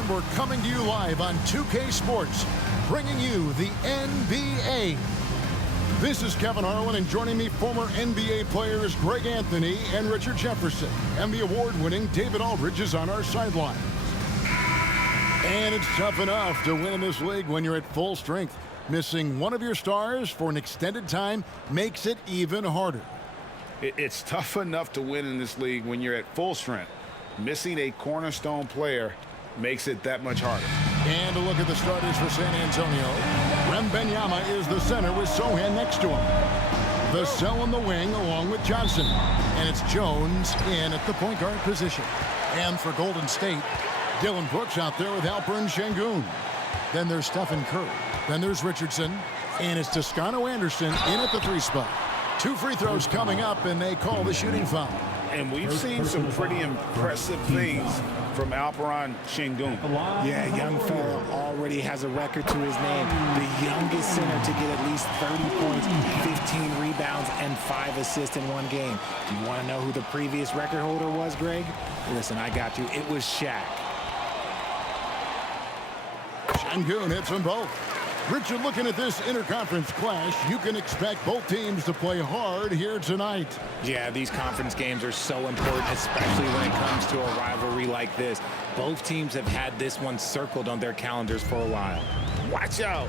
everyone. We're coming to you live on 2K Sports, bringing you the NBA. This is Kevin Harlan, and joining me, former NBA players Greg Anthony and Richard Jefferson. And the award-winning David Aldridge is on our sideline. And it's tough enough to win in this league when you're at full strength. Missing one of your stars for an extended time makes it even harder. It's tough enough to win in this league when you're at full strength. Missing a cornerstone player makes it that much harder. And a look at the starters for San Antonio. Wembanyama is the center with Sohan next to him. The cell in the wing along with Johnson. And it's Jones in at the point guard position. And for Golden State, Dillon Brooks out there with Alperen Sengun. Then there's Stephen Curry. Then there's Richardson. And it's Toscano Anderson in at the 3 spot. 2 free throws coming up, and they call the shooting foul. And we've seen some pretty impressive things from Alperen Sengun. Yeah, young fella already has a record to his name. The youngest center to get at least 30 points, 15 rebounds, and 5 assists in one game. Do you want to know who the previous record holder was, Greg? Listen, I got you. It was Shaq. Sengun hits them both. Richard, looking at this interconference clash, you can expect both teams to play hard here tonight. Yeah, these conference games are so important, especially when it comes to a rivalry like this. Both teams have had this one circled on their calendars for a while. Watch out.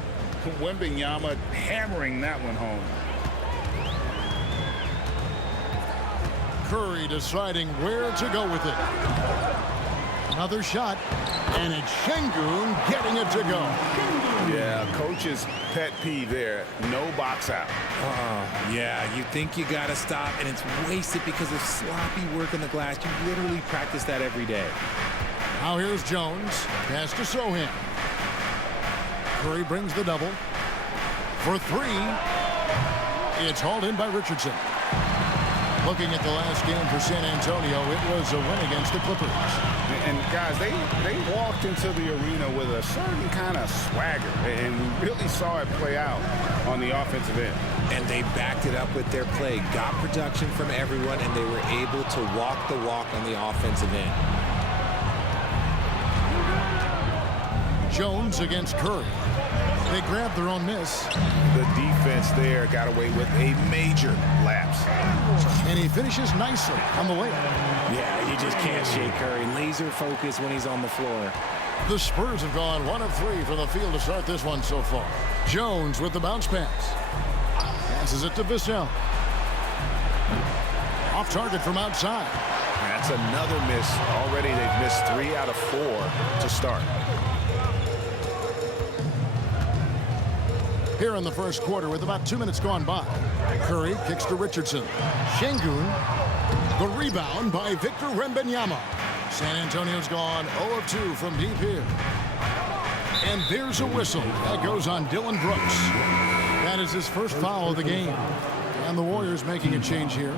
Wembanyama hammering that one home. Curry deciding where to go with it. Another shot, and it's Sengun getting it to go. Yeah, coach's pet peeve there. No box out. Yeah, you think you got to stop, and it's wasted because of sloppy work on the glass. You literally practice that every day. Now here's Jones. Pass to Sohan. Curry brings the double. For 3, it's hauled in by Richardson. Looking at the last game for San Antonio, it was a win against the Clippers. And guys, they walked into the arena with a certain kind of swagger, and we really saw it play out on the offensive end. And they backed it up with their play, got production from everyone, and they were able to walk the walk on the offensive end. Jones against Curry. They grabbed their own miss. The defense there got away with a major lapse. And he finishes nicely on the layup. Yeah, you just can't shake Curry. Laser focus when he's on the floor. The Spurs have gone 1 of 3 from the field to start this one so far. Jones with the bounce pass. Passes it to Vassell. Off target from outside. That's another miss. Already they've missed 3 out of 4 to start. Here in the first quarter with about 2 minutes gone by. Curry kicks to Richardson. Sengun. The rebound by Victor Wembanyama. San Antonio's gone 0 of 2 from deep here. And there's a whistle that goes on Dillon Brooks. That is his first foul of the game. And the Warriors making a change here.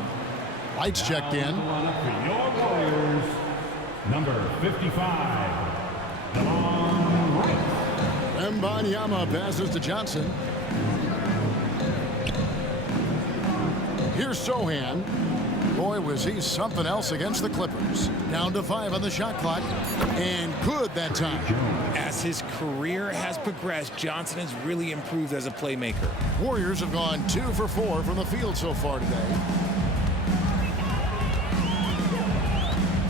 Lights checked in. Your Warriors, number 55, Delon Wright. Wembanyama passes to Johnson. Here's Sohan. Boy, was he something else against the Clippers. Down to 5 on the shot clock. And good that time. As his career has progressed, Johnson has really improved as a playmaker. Warriors have gone 2 for 4 from the field so far today.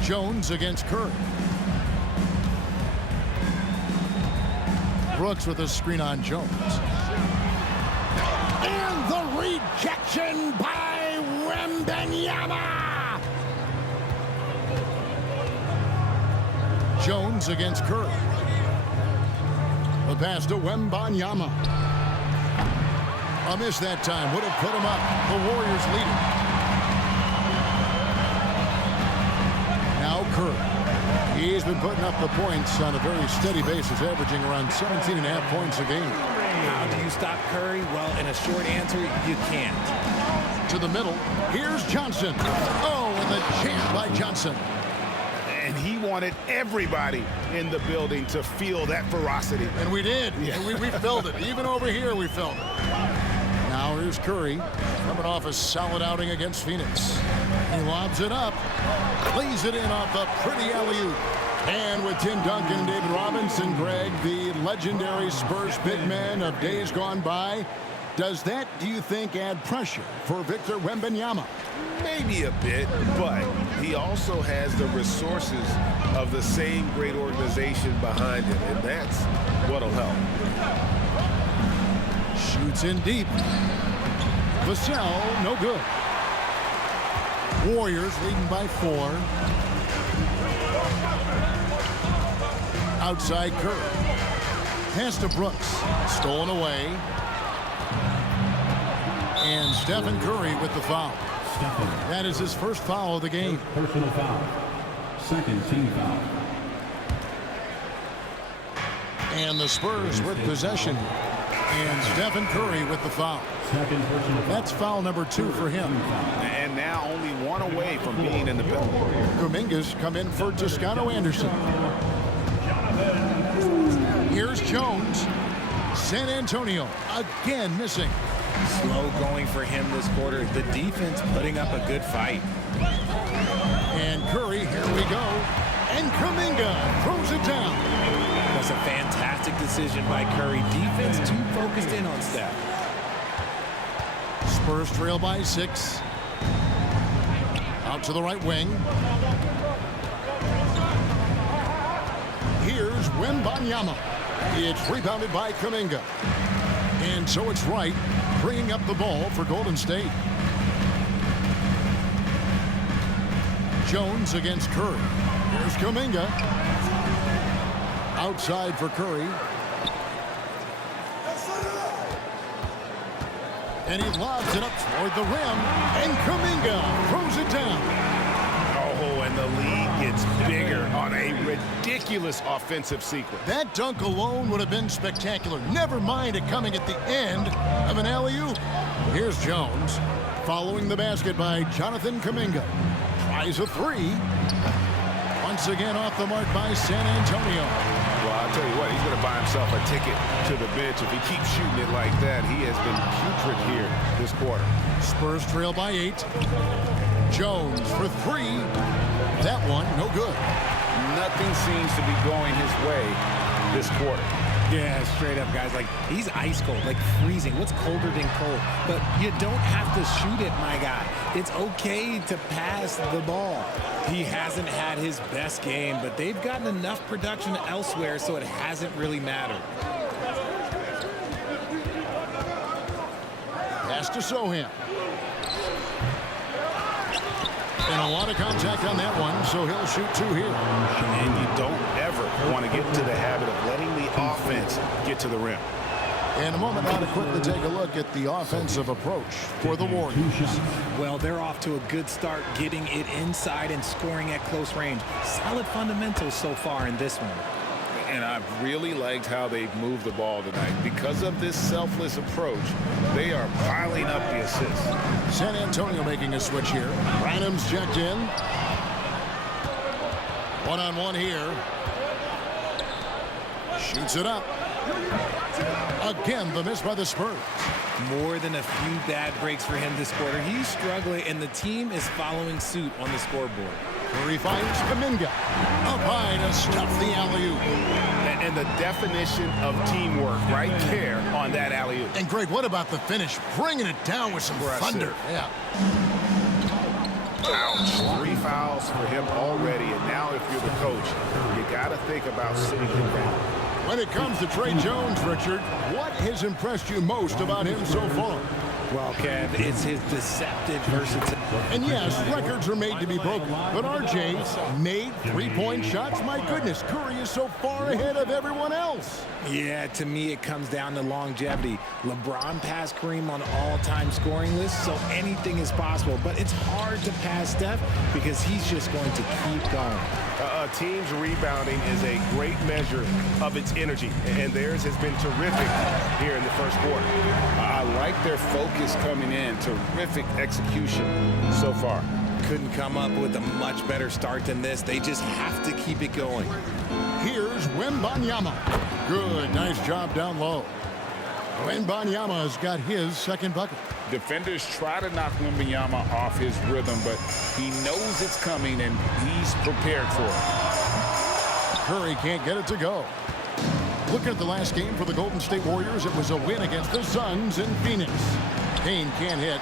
Jones against Curry. Brooks with a screen on Jones. And the rejection by Wembanyama. Jones against Curry. The pass to Wembanyama. A miss that time would have put him up. The Warriors leading. Now Curry. He's been putting up the points on a very steady basis, averaging around 17.5 points a game. How do you stop Curry? Well, in a short answer, you can't. To the middle. Here's Johnson. Oh, and the jam by Johnson. And he wanted everybody in the building to feel that ferocity. And we did. Yeah. We felt it. Even over here, we felt it. Now here's Curry, coming off a solid outing against Phoenix. He lobs it up, lays it in off the pretty alley-oop. And with Tim Duncan and David Robinson, Johnson, Greg, the legendary Spurs big man of days gone by. Does that, do you think, add pressure for Victor Wembanyama? Maybe a bit, but he also has the resources of the same great organization behind him, and that's what'll help. Shoots in deep. Vassell, no good. Warriors leading by 4. Outside Curry. Pass to Brooks. Stolen away. And Stephen Curry with the foul. That is his first foul of the game. Personal foul. Second team foul. And the Spurs with possession. And Stephen Curry with the foul. Second personal foul. That's foul number 2 for him. And now only one away from being in the penalty. Kuminga's come in for Toscano Anderson. Here's Jones. San Antonio again missing. Slow going for him this quarter. The defense putting up a good fight. And Curry, here we go. And Kuminga throws it down. That's a fantastic decision by Curry. Defense too focused in on Steph. Spurs trail by 6. Out to the right wing. Here's Wembanyama. It's rebounded by Kuminga. And so it's Wright bringing up the ball for Golden State. Jones against Curry. Here's Kuminga. Outside for Curry. And he lobs it up toward the rim. And Kuminga throws it down. Oh, and the lead gets bigger on a ridiculous offensive sequence. That dunk alone would have been spectacular. Never mind it coming at the end of an alley-oop. Here's Jones. Following the basket by Jonathan Kuminga. Tries a 3. Once again off the mark by San Antonio. Well, I'll tell you what, he's going to buy himself a ticket to the bench. If he keeps shooting it like that, he has been putrid here this quarter. Spurs trail by 8. Jones for 3. That one, no good. Nothing seems to be going his way this quarter. Yeah, straight up, guys. Like, he's ice cold, like freezing. What's colder than cold? But you don't have to shoot it, my guy. It's okay to pass the ball. He hasn't had his best game, but they've gotten enough production elsewhere, so it hasn't really mattered. Pass to Sohan. And a lot of contact on that one, so he'll shoot 2 here. And you don't ever want to get into the habit of letting the offense get to the rim. In a moment now to quickly take a look at the offensive approach for the Warriors. Well, they're off to a good start getting it inside and scoring at close range. Solid fundamentals so far in this one. And I've really liked how they've moved the ball tonight. Because of this selfless approach, they are piling up the assists. San Antonio making a switch here. Branham's checked in. One-on-one here. Shoots it up. Again, the miss by the Spurs. More than a few bad breaks for him this quarter. He's struggling, and the team is following suit on the scoreboard. Curry finds Kuminga. Up high to stuff the alley-oop. And the definition of teamwork right there on that alley-oop. And Greg, what about the finish? Bringing it down with some thunder. Yeah. Ouch. 3 fouls for him already, and now if you're the coach, you got to think about sitting him down. When it comes to Trey Jones, Richard, what has impressed you most about him so far? Well, Kev, it's his deceptive versatility. And yes, records are made to be broken, but RJ made 3-point shots. My goodness, Curry is so far ahead of everyone else. Yeah, to me, it comes down to longevity. LeBron passed Kareem on all-time scoring lists, so anything is possible. But it's hard to pass Steph because he's just going to keep going. A team's rebounding is a great measure of its energy, and theirs has been terrific here in the first quarter. I like their focus coming in. Terrific execution so far. Couldn't come up with a much better start than this. They just have to keep it going. Here's Wembanyama. Good, nice job down low. Wembanyama's got his second bucket. Defenders try to knock Wembanyama off his rhythm, but he knows it's coming, and he's prepared for it. Curry can't get it to go. Looking at the last game for the Golden State Warriors, it was a win against the Suns in Phoenix. Payne can't hit.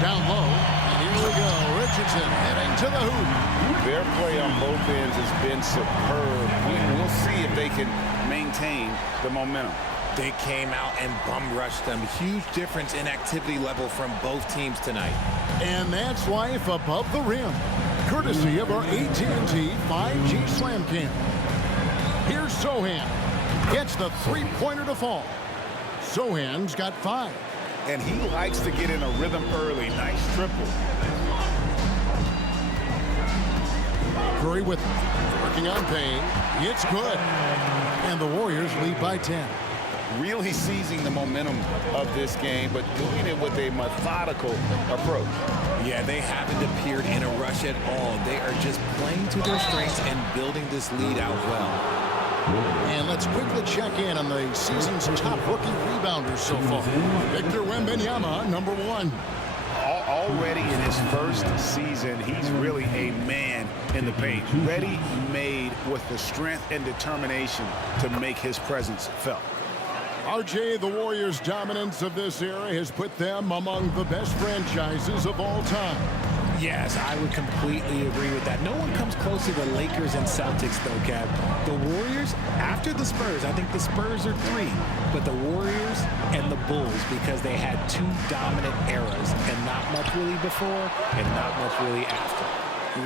Down low, and here we go. Richardson heading to the hoop. Their play on both ends has been superb. We'll see if they can maintain the momentum. They came out and bum rushed them. Huge difference in activity level from both teams tonight. And that's life above the rim, courtesy of our AT&T 5G Slam Cam. Here's Sohan. Gets the three-pointer to fall. Sohan's got 5. And he likes to get in a rhythm early. Nice triple. Curry with working on Payne. It's good. And the Warriors lead by 10. Really seizing the momentum of this game, but doing it with a methodical approach. Yeah, they haven't appeared in a rush at all. They are just playing to their strengths and building this lead out well. And let's quickly check in on the season's top rookie rebounders so far. Victor Wembanyama, number 1. Already in his first season, he's really a man in the paint. Ready, made, with the strength and determination to make his presence felt. RJ, the Warriors' dominance of this era has put them among the best franchises of all time. Yes, I would completely agree with that. No one comes close to the Lakers and Celtics, though, Kev. The Warriors, after the Spurs, I think the Spurs are 3, but the Warriors and the Bulls, because they had 2 dominant eras, and not much really before and not much really after.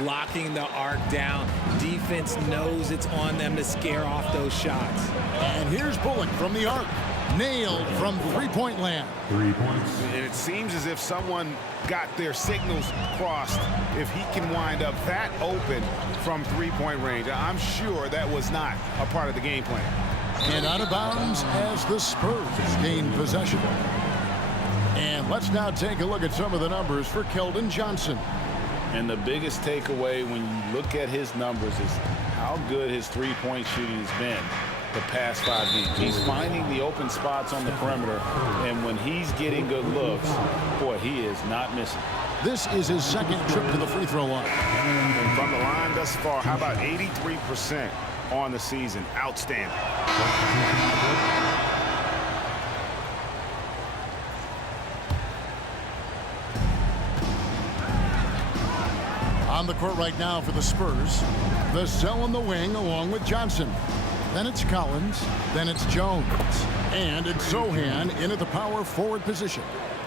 Locking the arc down. Defense knows it's on them to scare off those shots. And here's Bullock from the arc. Nailed from three-point land. 3 points. And it seems as if someone got their signals crossed. If he can wind up that open from three-point range, I'm sure that was not a part of the game plan. And out of bounds as the Spurs gain possession. And let's now take a look at some of the numbers for Keldon Johnson. And the biggest takeaway when you look at his numbers is how good his three-point shooting has been the past 5 games. He's finding the open spots on the perimeter, and when he's getting good looks, boy, he is not missing. This is his second trip to the free throw line. And from the line thus far, how about 83% on the season? Outstanding. On the court right now for the Spurs, Vassell on the wing along with Johnson. Then it's Collins, then it's Jones, and it's Sohan in at the power forward position.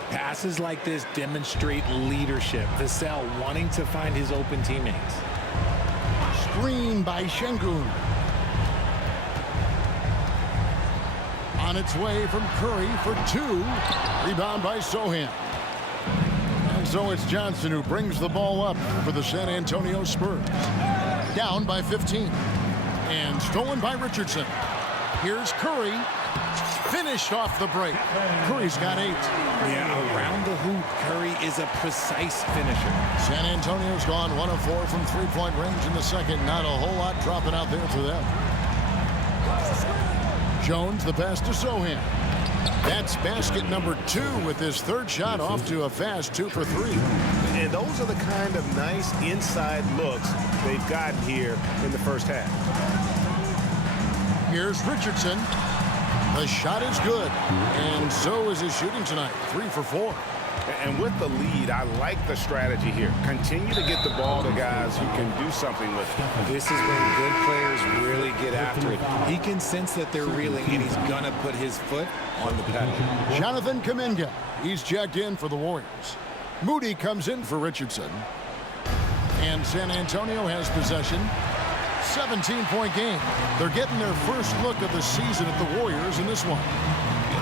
Passes like this demonstrate leadership. Vassell wanting to find his open teammates. Screen by Şengün. On its way from Curry for 2. Rebound by Sohan. And so it's Johnson who brings the ball up for the San Antonio Spurs. Down by 15. And stolen by Richardson. Here's Curry. Finished off the break. Curry's got 8. Yeah, around the hoop, Curry is a precise finisher. San Antonio's gone 1 of 4 from three-point range in the second. Not a whole lot dropping out there for them. Jones, the pass to Sohan. That's basket number 2 with his third shot off to a fast 2 for 3. And those are the kind of nice inside looks they've gotten here in the first half. Here's Richardson. The shot is good, and so is his shooting tonight. 3 for 4. And with the lead, I like the strategy here. Continue to get the ball to guys who can do something with it. This is when good players really get after it. He can sense that they're reeling, and he's going to put his foot on the pedal. Jonathan Kuminga. He's checked in for the Warriors. Moody comes in for Richardson. And San Antonio has possession. 17-point game. They're getting their first look of the season at the Warriors in this one.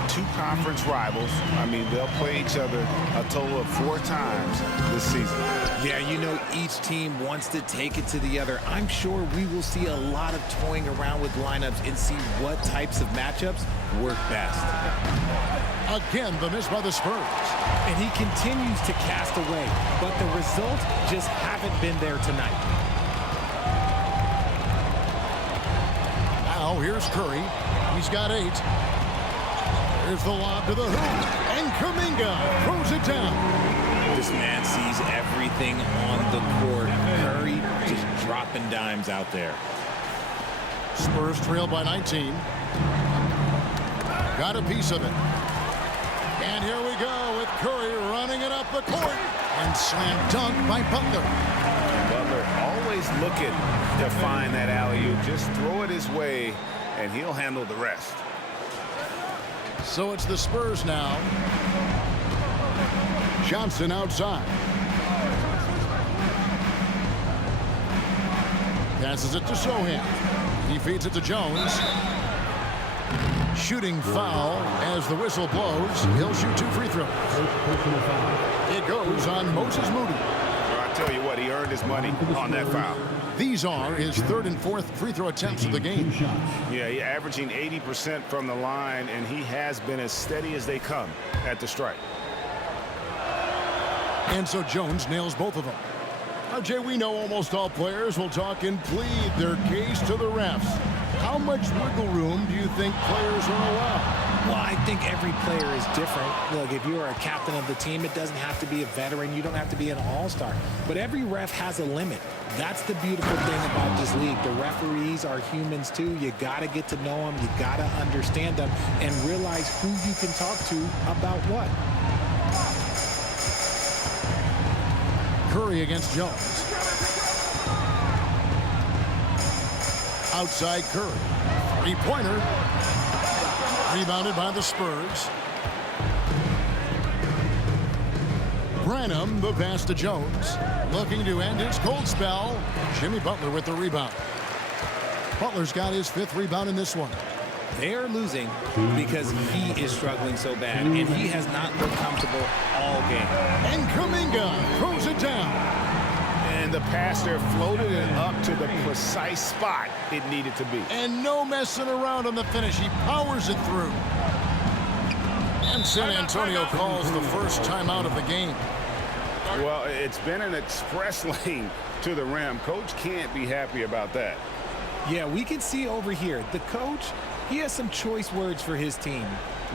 2 conference rivals. I mean, they'll play each other a total of 4 times this season. Yeah, you know, each team wants to take it to the other. I'm sure we will see a lot of toying around with lineups and see what types of matchups work best. Again, the miss by the Spurs. And he continues to cast away, but the results just haven't been there tonight. Now here's Curry. He's got 8. Here's the lob to the hoop. And Kuminga throws it down. This man sees everything on the court. Curry just dropping dimes out there. Spurs trail by 19. Got a piece of it. And here we go with Curry running it up the court. And slam dunk by Butler. Butler always looking to find that alley-oop. Just throw it his way, and he'll handle the rest. So it's the Spurs now. Johnson outside. Passes it to Sohan. He feeds it to Jones. Shooting foul as the whistle blows. He'll shoot 2 free throws. It goes on Moses Moody. Well, I tell you what, he earned his money on that foul. These are his 3rd and 4th free throw attempts of the game. Yeah, he's averaging 80% from the line, and he has been as steady as they come at the strike. And so Jones nails both of them. Jay, we know almost all players will talk and plead their case to the refs. How much wiggle room do you think players are allowed? Well, I think every player is different. Look, if you are a captain of the team, it doesn't have to be a veteran. You don't have to be an all-star. But every ref has a limit. That's the beautiful thing about this league. The referees are humans, too. You got to get to know them. You got to understand them and realize who you can talk to about what. Curry against Jones. Outside Curry. Three-pointer. Rebounded by the Spurs. Branham, the pass to Jones. Looking to end his cold spell. Jimmy Butler with the rebound. Butler's got his 5th rebound in this one. They're losing because he is struggling so bad, and he has not looked comfortable all game. And Kuminga throws it down. And the pass there floated it up to the precise spot it needed to be. And no messing around on the finish. He powers it through. And San Antonio calls the first timeout of the game. Well, it's been an express lane to the rim. Coach can't be happy about that. Yeah, we can see over here, the coach, he has some choice words for his team.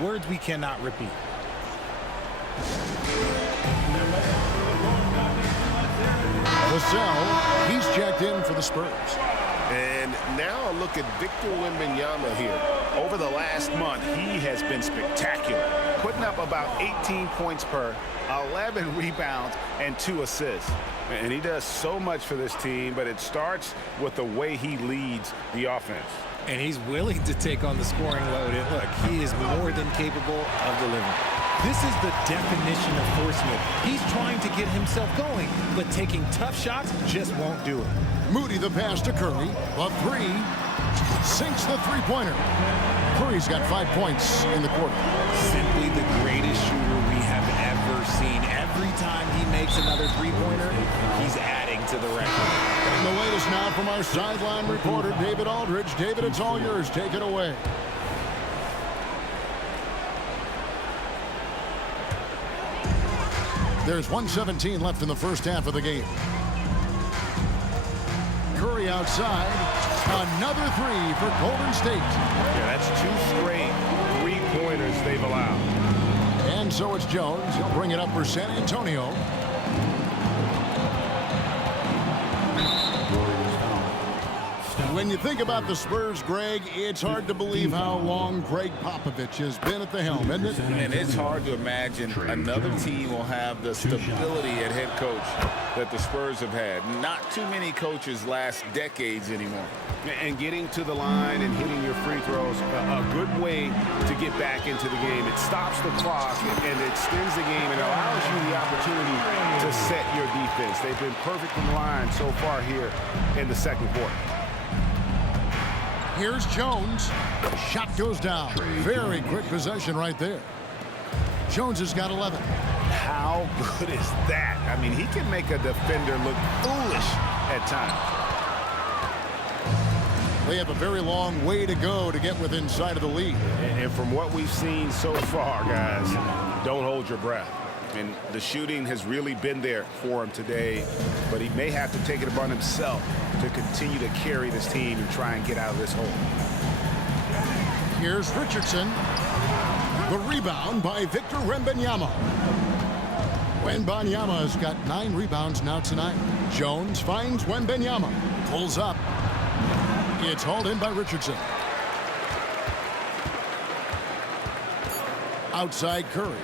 Words we cannot repeat. Vassell, he's checked in for the Spurs. And now a look at Victor Wembanyama here. Over the last month, he has been spectacular, putting up about 18 points per, 11 rebounds, and 2 assists. And he does so much for this team, but it starts with the way he leads the offense. And he's willing to take on the scoring load. And look, he is more than capable of delivering. This is the definition of forceful. He's trying to get himself going, but taking tough shots just won't do it. Moody the pass to Curry. A 3. Sinks the three-pointer. Curry's got 5 points in the quarter. Simply the greatest shooter we have ever seen. Every time he makes another three-pointer, he's adding to the record. And the latest now from our sideline reporter, David Aldridge. David, it's all yours. Take it away. There's 1:17 left in the first half of the game. Curry outside. Another 3 for Golden State. Yeah, that's 2 straight three-pointers they've allowed. And so it's Jones. He'll bring it up for San Antonio. When you think about the Spurs, Greg, it's hard to believe how long Greg Popovich has been at the helm, isn't it? And it's hard to imagine another team will have the stability at head coach that the Spurs have had. Not too many coaches last decades anymore. And getting to the line and hitting your free throws, a good way to get back into the game. It stops the clock and extends the game and allows you the opportunity to set your defense. They've been perfect in line so far here in the second quarter. Here's Jones. Shot goes down. Very quick possession right there. Jones has got 11. How good is that? I mean, he can make a defender look foolish at times. They have a very long way to go to get within sight of the lead. And from what we've seen so far, guys, don't hold your breath. And the shooting has really been there for him today, but he may have to take it upon himself to continue to carry this team and try and get out of this hole. Here's Richardson. The rebound by Victor Wembanyama. Wembanyama's got 9 rebounds now tonight. Jones finds Wembanyama. Pulls up. It's hauled in by Richardson. Outside Curry.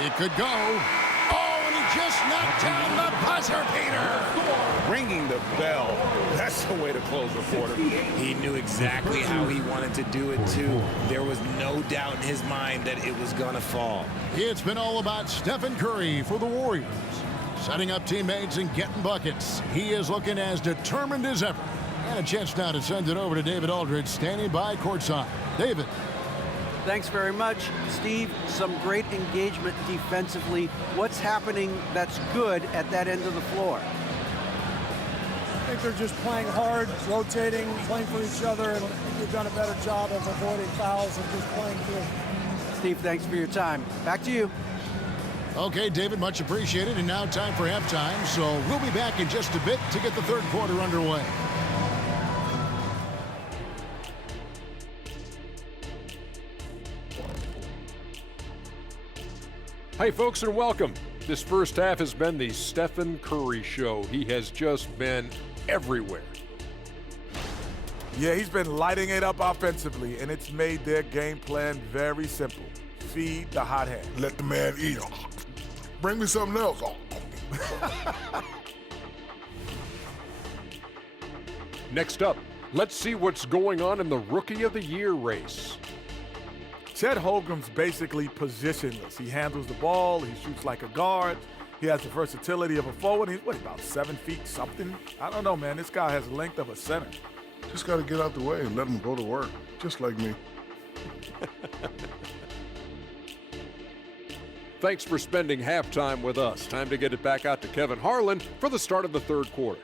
It could go. Oh, and he just knocked down the buzzer beater. Ringing the bell. That's the way to close the quarter. He knew exactly how he wanted to do it, too. There was no doubt in his mind that it was going to fall. It's been all about Stephen Curry for the Warriors. Setting up teammates and getting buckets. He is looking as determined as ever. And a chance now to send it over to David Aldridge, standing by courtside. David. Thanks very much, Steve. Some great engagement defensively. What's happening that's good at that end of the floor? I think they're just playing hard, rotating, playing for each other, and they've done a better job of avoiding fouls and just playing through. Steve, thanks for your time. Back to you. Okay, David, much appreciated. And now time for halftime. So we'll be back in just a bit to get the third quarter underway. Hey folks, and welcome. This first half has been the Stephen Curry show. He has just been everywhere. Yeah, he's been lighting it up offensively, and it's made their game plan very simple. Feed the hot hand. Let the man eat. Bring me something else. Next up, let's see what's going on in the Rookie of the Year race. Chet Holmgren's basically positionless. He handles the ball. He shoots like a guard. He has the versatility of a forward. He's, about 7 feet something? I don't know, man. This guy has the length of a center. Just got to get out the way and let him go to work, just like me. Thanks for spending halftime with us. Time to get it back out to Kevin Harlan for the start of the third quarter.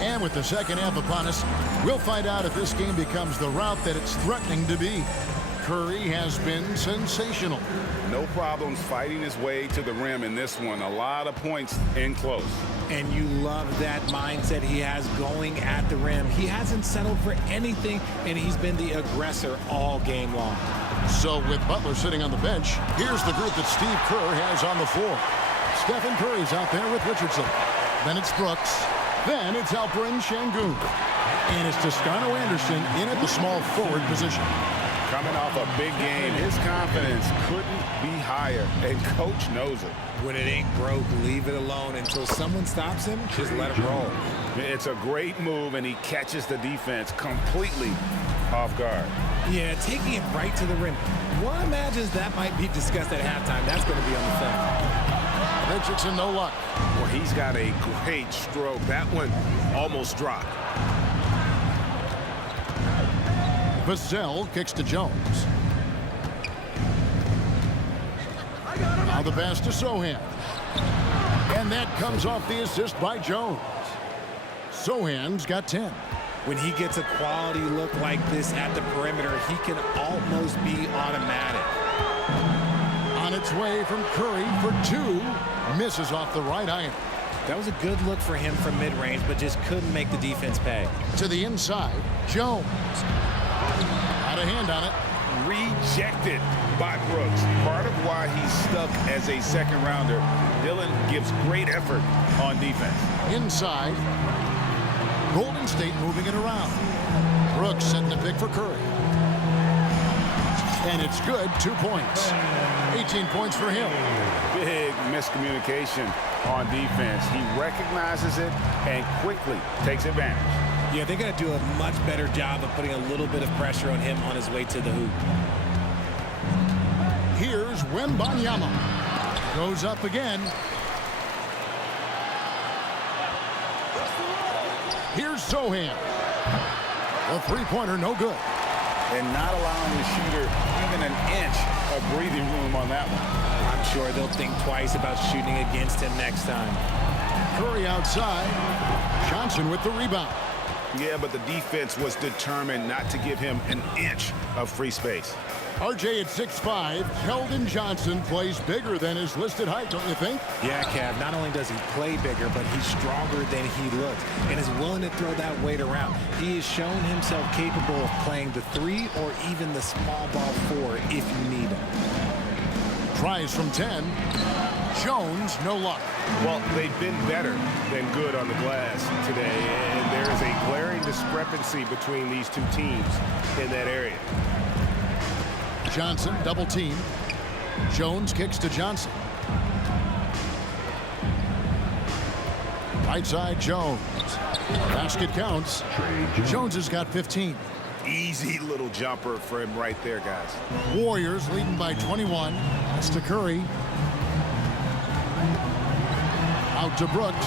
And with the second half upon us, we'll find out if this game becomes the route that it's threatening to be. Curry has been sensational. No problems fighting his way to the rim in this one. A lot of points in close. And you love that mindset he has going at the rim. He hasn't settled for anything, and he's been the aggressor all game long. So with Butler sitting on the bench, here's the group that Steve Kerr has on the floor. Stephen Curry's out there with Richardson. Then it's Brooks. Then it's Alperen Şengün. And it's Toscano Anderson in at the small forward position. Coming off a big game, his confidence couldn't be higher, and coach knows it. When it ain't broke, leave it alone until someone stops him. Just let him roll. It's a great move, and he catches the defense completely off guard. Yeah, taking it right to the rim. One imagines that might be discussed at halftime. That's going to be on the film. Richardson, no luck. Well, he's got a great stroke. That one almost dropped. Vassell kicks to Jones. Now the pass to Sohan. And that comes off the assist by Jones. Sohan's got 10. When he gets a quality look like this at the perimeter, he can almost be automatic. On its way from Curry for two. Misses off the right iron. That was a good look for him from mid-range, but just couldn't make the defense pay. To the inside, Jones. Got a hand on it. Rejected by Brooks. Part of why he's stuck as a second rounder. Dillon gives great effort on defense. Inside. Golden State moving it around. Brooks setting the pick for Curry. And it's good, 2 points. 18 points for him. Big miscommunication on defense. He recognizes it and quickly takes advantage. Yeah, they got to do a much better job of putting a little bit of pressure on him on his way to the hoop. Here's Wembanyama. Goes up again. Here's Sohan. A three-pointer, no good. And not allowing the shooter even an inch of breathing room on that one. I'm sure they'll think twice about shooting against him next time. Curry outside. Johnson with the rebound. Yeah, but the defense was determined not to give him an inch of free space. RJ at 6'5", Keldon Johnson plays bigger than his listed height, don't you think? Yeah, Kev, not only does he play bigger, but he's stronger than he looks and is willing to throw that weight around. He has shown himself capable of playing the 3 or even the small ball 4 if you need him. Tries from 10. Jones, no luck. Well, they've been better than good on the glass today, and there is a glaring discrepancy between these two teams in that area. Johnson, double team. Jones kicks to Johnson. Right side, Jones. Basket counts. Jones has got 15. Easy little jumper for him right there, guys. Warriors leading by 21. That's to Curry. Out to Brooks.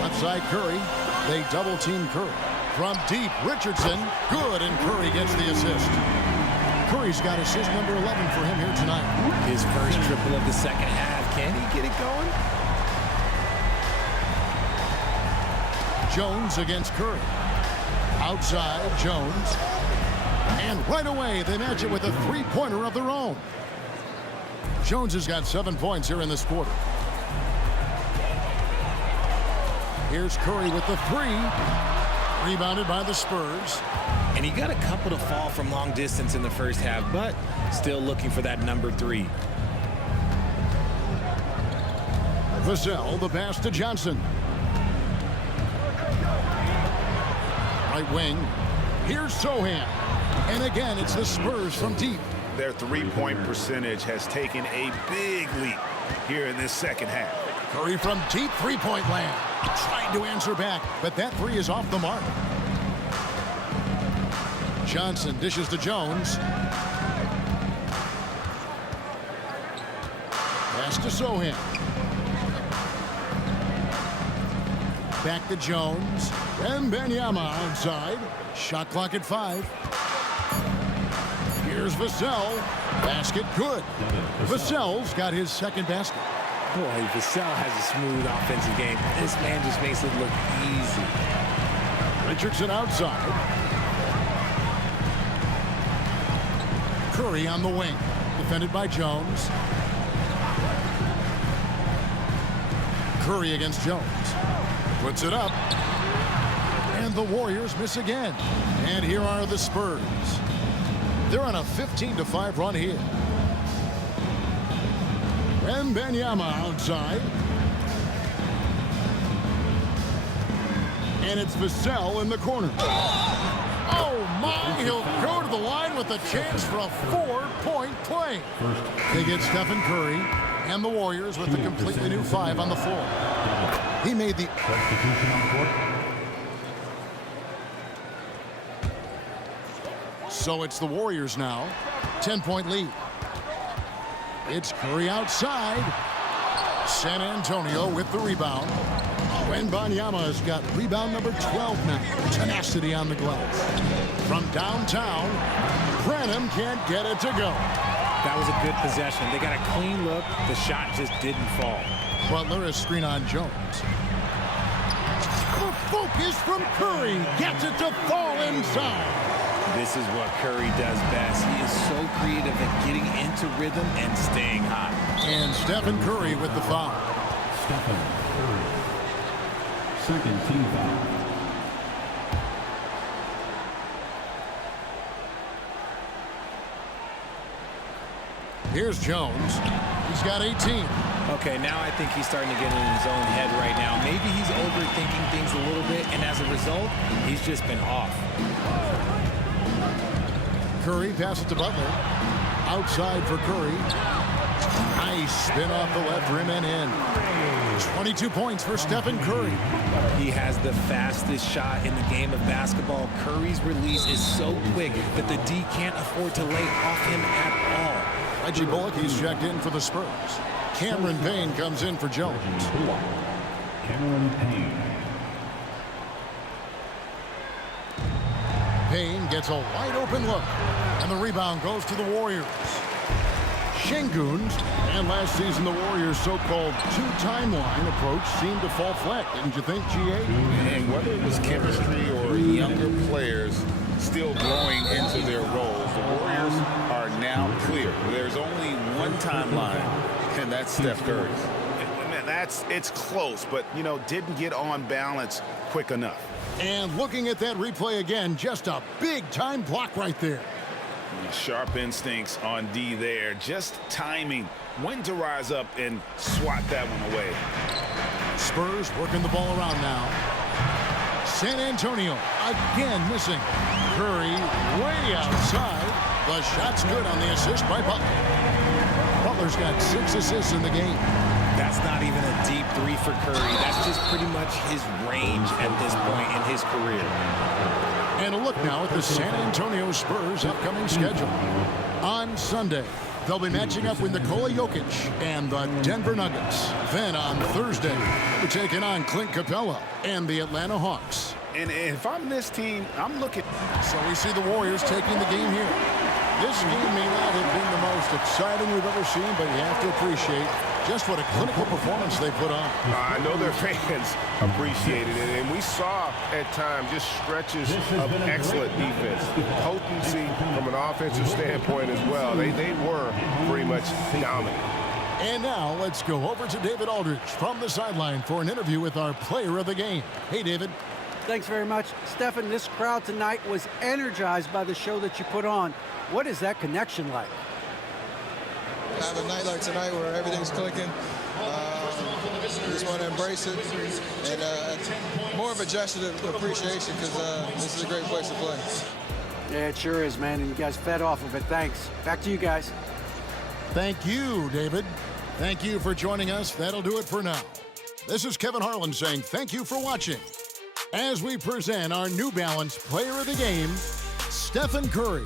Left side, Curry. They double team Curry. From deep, Richardson. Good, and Curry gets the assist. Curry's got assist number 11 for him here tonight. His first triple of the second half. Can he get it going? Jones against Curry. Outside, Jones. And right away, they match it with a three-pointer of their own. Jones has got 7 points here in this quarter. Here's Curry with the 3. Rebounded by the Spurs. And he got a couple to fall from long distance in the first half, but still looking for that number 3. Vassell, the pass to Johnson. Right wing. Here's Sohan. And again, it's the Spurs from deep. Their three-point percentage has taken a big leap here in this second half. Curry from deep three-point land. Trying to answer back, but that 3 is off the mark. Johnson dishes to Jones. Pass to Sohan. Back to Jones. And Wembanyama outside. Shot clock at 5. Here's Vassell. Basket good. Vassell's got his second basket. Boy, Vassell has a smooth offensive game. This man just makes it look easy. Richardson outside. Curry on the wing. Defended by Jones. Curry against Jones. Puts it up. And the Warriors miss again. And here are the Spurs. They're on a 15-5 run here. Wembanyama outside. And it's Vassell in the corner. Oh, my. He'll go to the line with a chance for a 4-point play. They get Stephen Curry and the Warriors with a completely new 5 on the floor. He made the... Substitution on court. So it's the Warriors now. 10-point lead. It's Curry outside. San Antonio with the rebound. Wembanyama's got rebound number 12 now. Tenacity on the glass. From downtown, Branham can't get it to go. That was a good possession. They got a clean look. The shot just didn't fall. Butler is screen on Jones. The focus from Curry gets it to fall inside. This is what Curry does best. He is so creative at getting into rhythm and staying hot. And Stephen Curry with the foul. Stephen Curry. Second team foul. Here's Jones. He's got 18. Okay, now I think he's starting to get in his own head right now. Maybe he's overthinking things a little bit, and as a result, he's just been off. Curry passes to Butler. Outside for Curry. Nice spin off the left rim and in. 22 points for Stephen Curry. He has the fastest shot in the game of basketball. Curry's release is so quick that the D can't afford to lay off him at all. Reggie Bullock, he's checked in for the Spurs. Cameron Payne comes in for Jones. Cameron Payne. Payne gets a wide open look. And the rebound goes to the Warriors. Şengün's. And last season, the Warriors' so-called two-timeline approach seemed to fall flat, didn't you think, G.A.? And whether it was chemistry or younger players still growing into their roles, the Warriors Spurs are now clear. There's only one timeline, and that's Steph Curry. Man, it's close, but, you know, didn't get on balance quick enough. And looking at that replay again, just a big-time block right there. Sharp instincts on D there. Just timing when to rise up and swat that one away. Spurs working the ball around now. San Antonio again missing. Curry way outside. The shot's good on the assist by Butler. Butler's got 6 assists in the game. That's not even a deep three for Curry. That's just pretty much his range at this point in his career. And a look now at the San Antonio Spurs' upcoming schedule. On Sunday, they'll be matching up with Nikola Jokic and the Denver Nuggets. Then on Thursday, they're taking on Clint Capella and the Atlanta Hawks. And if I'm this team, I'm looking. So we see the Warriors taking the game here. This game may not have been the most exciting we've ever seen, but you have to appreciate just what a clinical performance they put on. I know their fans appreciated it, and we saw at times just stretches of excellent defense. Potency from an offensive standpoint as well. They were pretty much dominant. And now let's go over to David Aldridge from the sideline for an interview with our player of the game. Hey, David. Thanks very much. Stephen, this crowd tonight was energized by the show that you put on. What is that connection like? Have a night like tonight where everything's clicking. Just want to embrace it, and more of a gesture of appreciation because this is a great place to play. Yeah, it sure is, man, and you guys fed off of it. Thanks. Back to you guys. Thank you, David. Thank you for joining us. That'll do it for now. This is Kevin Harlan saying thank you for watching as we present our New Balance Player of the Game, Stephen Curry.